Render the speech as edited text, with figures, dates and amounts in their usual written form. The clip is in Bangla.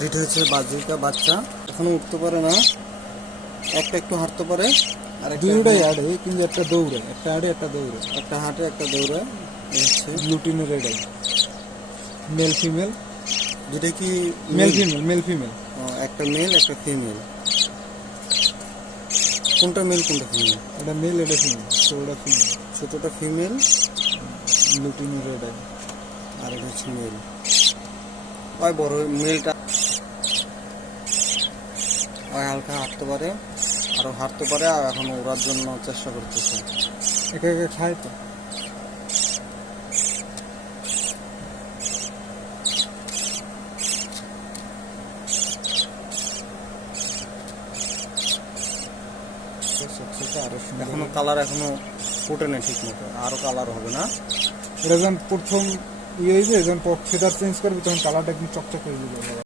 দুইটা হচ্ছে বাজিকা বাচ্চা, এখনো উঠতে পারে না, একটা একটু হাঁটতে পারে আর দুইটাই আড়ে, কিন্তু একটা দৌড়ে, একটা আড়ে একটা দৌড়ে, একটা হাঁটে একটা দৌড়ায়। হচ্ছে ব্লুটিনের রেডাই, মেল ফিমেল, দুটা কি মেল ফিমেল, মেল ফিমেল, একটা মেল একটা ফিমেল। কোনটা মেল কোনটা ফিমেল? এটা মেল এটা ফিমেল, ছোটটা ফিমেল, ছোটটা ফিমেল ব্লুটিনের রেডাই। আর এটা হচ্ছে মেল। ওই বড় মেলটা ওই হালকা হাঁটতে পারে, আরো হাঁটতে পারে, আর এখন ওড়ার জন্য চেষ্টা করতেছে। একা একা খায় তো। আরো সুন্দর। এখনো কালার এখনো ফুটে নেই ঠিক মতো, আরো কালার হবে না। এটা যখন প্রথম ইয়ে হয়েছে, যখন ফেদার চেঞ্জ করবে তখন কালারটা একদম চকচক হয়ে যাবে।